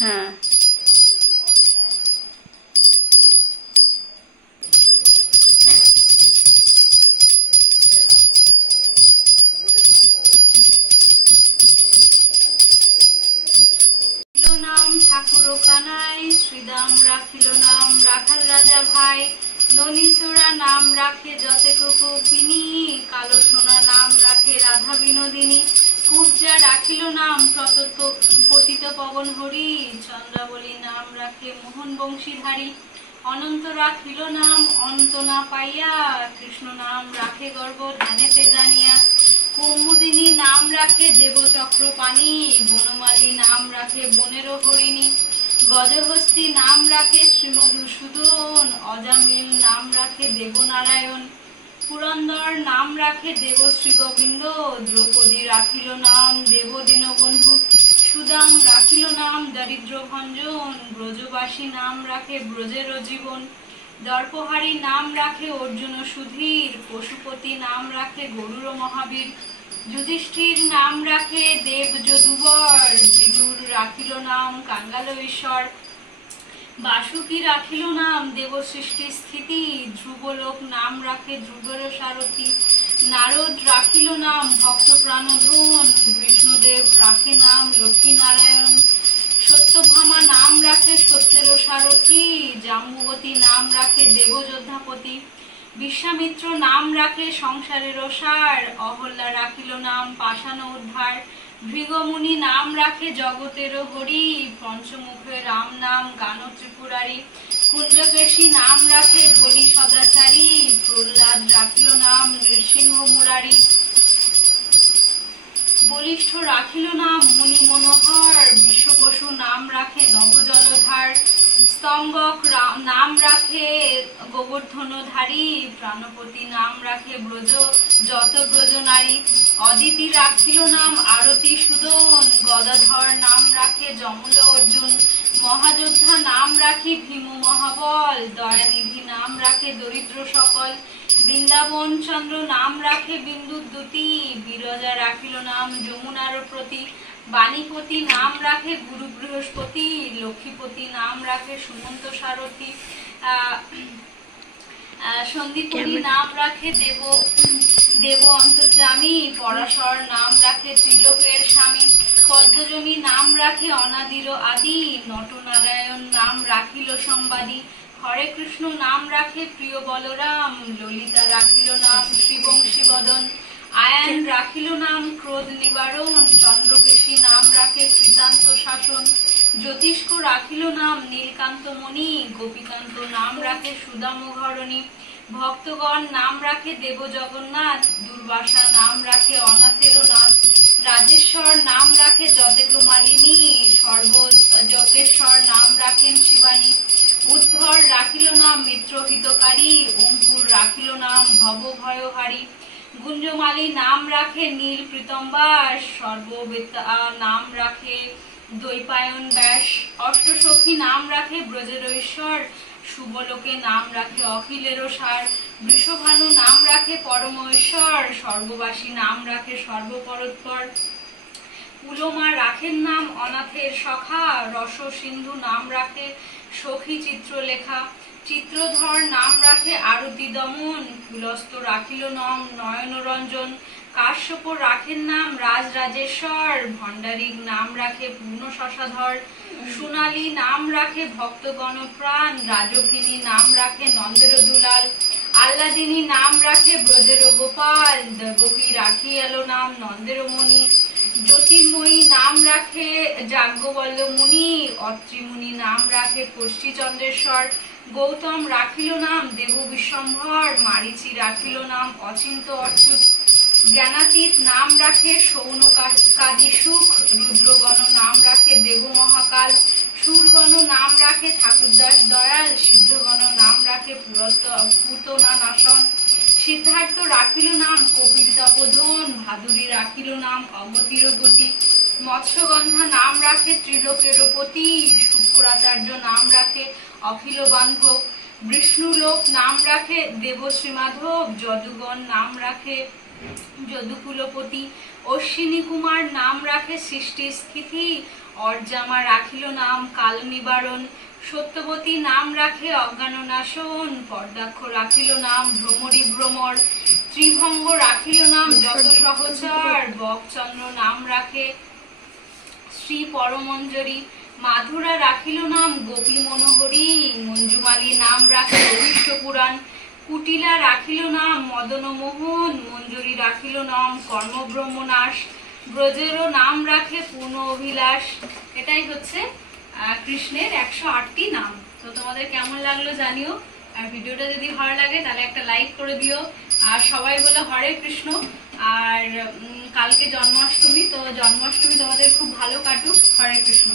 হ্যাঁ নাম ঠাকুর কানাই, শ্রীদাম রাখিল নাম রাখাল রাজা ভাই, নলিচোরা নাম রাখে যতেক গোপিনী, কালো সোনা নাম রাখে রাধা বিনোদিনী, কুবজা রাখিল নাম পতিত পবন হরি, চন্দ্রাবলী নাম রাখে মোহন বংশীধারী, অনন্ত রাখিল নাম অন্ত না পাইয়া, কৃষ্ণ নাম রাখে গর্ব ধ্যানেতে জানিয়া, কুমুদিনী নাম রাখে দেবচক্র পানি, বনমালী নাম রাখে বনের হরিণী, গজহস্তি নাম রাখে শ্রীমধুসূদন, অজামিল নাম রাখে দেবনারায়ণ, পুরন্দর নাম রাখে দেব শ্রী গোবিন্দ, দ্রৌপদী রাখিল নাম দেব দীনবন্ধু, সুদাম রাখিল নাম দারিদ্র ভঞ্জন, ব্রজবাসী নাম রাখে ব্রজের জীবন, দর্পহারী নাম রাখে অর্জুন সুধীর, পশুপতি নাম রাখে গরুর মহাবীর, যুধিষ্ঠির নাম রাখে দেব যদুবর, বিদুর রাখিল নাম কাঙ্গাল ঈশ্বর, বাসুকি রাখিল নাম দেব সৃষ্টি স্থিতি, ধ্রুবলোক নাম রাখে ধ্রুবের সারথী, নারদ রাখিল নাম ভক্ত প্রাণধন, বিষ্ণুদেব রাখে নাম লক্ষ্মী নারায়ণ, সত্যভামা নাম রাখে সত্যের সারথী, জাম্বুবতী নাম রাখে দেবযোদ্ধাপতি, বিশ্বামিত্র নাম রাখে সংসারের সার, অহল্যা রাখিল নাম পাষাণ উদ্ধার, ভৃগমুনি নাম রাখে জগতের হরি, পঞ্চমুখে রাম নাম গান ত্রিপুরারি, কুঞ্জকেশী নাম রাখে বলি সদাচারী, প্রহ্লাদ রাখিল নাম নৃসিংহ মুরারি, বলিষ্ঠ রাখিল নাম মুনি মনোহর, বিশ্ববসু নাম রাখে নবজলধার, স্তম্ভক নাম রাখে গোবর্ধনধারী, প্রাণপতি নাম রাখে ব্রজ যত ব্রজ নারী, অদিতি রাখিল নাম আরতি সুদন, গদাধর নাম রাখে যমল অর্জুন, মহাযোদ্ধা নাম রাখি ভীম মহাবল, দয়ানিধি নাম রাখে দরিদ্র সকল, বৃন্দাবন চন্দ্র নাম রাখে বিন্দুদ্যুতি, বিরজা রাখিল নাম যমুনার প্রতি, বাণীপতি নাম রাখে গুরু বৃহস্পতি, লক্ষ্মীপতি নাম রাখে সুমন্ত সারথী, সন্দীপনী নাম রাখে দেব অন্তর্যামী, পরাশর নাম রাখে ত্রিলোকের স্বামী, পদ্মজনী নাম রাখে অনাদির আদি, নটনারায়ণ নাম রাখিল সম্বাদী, হরে কৃষ্ণ নাম রাখে প্রিয় বলরাম, ললিতা রাখিল নাম শ্রীবংশী বদন, আয়ান রাখিল নাম ক্রোধ নিবারণ, চন্দ্রকেশী নাম রাখে কৃতান্ত শাসন, জ্যোতিষ্ক রাখিল নাম নীলকান্ত মণি, গোপীকান্ত নাম রাখে সুদাম ঘরণী, ভক্তগণ নাম রাখে দেব জগন্নাথ, দুর্বাসা নাম রাখে অনাথের নাথ, রাজেশ্বর নাম রাখে যতেক মালিনী, সর্বযজ্ঞেশ্বর নাম রাখেন শিবানী, উদ্ধর রাখিল নাম মিত্রহিতকারী, অঙ্কুর রাখিল নাম ভব ভয়হারী, গুঞ্জমালী নাম রাখে নীল প্রীতম্বাস, সর্ববেতা নাম রাখে দ্বৈপায়ন ব্যাস, অষ্টসখী নাম রাখে ব্রজের ঈশ্বর, শুভলোকে নাম রাখে অখিলের সার, বৃষভানু নাম রাখে পরমেশ্বর, স্বর্গবাসী নাম রাখে সর্বপরৎপর, পুলমা রাখেন নাম অনাথের সখা, রস সিন্ধু নাম রাখে সখী চিত্রলেখা, চিত্রধর নাম রাখে আরতি দমন, কুলস্থ রাখিল নাম নয়নরঞ্জন, কাশ্যপ রাখেন নাম রাজরাজেশ্বর, ভণ্ডারিক নাম রাখে পূর্ণ শশাধর, সোনালী নাম রাখে ভক্তগণ প্রাণ, রাজকিনী নাম রাখে নন্দের দুলাল, আল্লাদিনী নাম রাখে ব্রজের গোপাল, দেবকী রাখি এলো নাম নন্দের মণি, জ্যোতির্ময়ী নাম রাখে যাজ্ঞবল্ল মুনি, অত্রিমুনি নাম রাখে কষ্টি চন্দ্রেশ্বর, গৌতম রাখিল নাম দেব বিশ্বম্ভর, মারিচি রাখিল নাম অচিন্ত অচ্যুত, জ্ঞানাতীত নাম রাখে সৌনকাদি সুখ, রুদ্রগণ নাম রাখে দেব মহাকাল, সুরগণ নাম রাখে ঠাকুরদাস দয়াল, সিদ্ধগণ নাম রাখে পুতনা নাশন, সিদ্ধার্থ রাখিল নাম কপিল তপোধন, ভাদুরী রাখিল নাম অগতির গতি, মৎস্যগন্ধা নাম রাখে ত্রিলোকের পতি, শুক্রাচার্য নাম রাখে অখিল বান্ধব, বিষ্ণুলোক নাম রাখে দেব শ্রীমাধব, যদুগণ নাম রাখে যদুকুলপতি। অশ্বিনী কুমার নাম রাখে সৃষ্টি স্থিতি, অর্জামা রাখিল নাম কাল নিবারণ। সত্যবতী নাম রাখে অজ্ঞান নাশন, পর্দাক্ষ রাখিল নাম ভ্রমরী ভ্রমর। ত্রিভঙ্গ রাখিল নাম যত সহচর, বকচন্দ্র নাম রাখে শ্রী পরমঞ্জরি। মাধুরা রাখিল নাম গোপী মনোহরী, মঞ্জুমালী নাম রাখে অভীষ্ট পুরাণ। কুটিলা রাখিল নাম মদন মোহন, মঞ্জুরি রাখিল নাম কর্মব্রহ্মনাশ। ব্রজেরও নাম রাখে পূর্ণ অভিলাষ। এটাই হচ্ছে কৃষ্ণের 108টি নাম। তো তোমাদের কেমন লাগলো জানিও, আর ভিডিওটা যদি ভালো লাগে তাহলে একটা লাইক করে দিও, আর সবাই বলে হরে কৃষ্ণ। আর কালকে জন্মাষ্টমী, তো জন্মাষ্টমী তোমাদের খুব ভালো কাটুক। হরে কৃষ্ণ।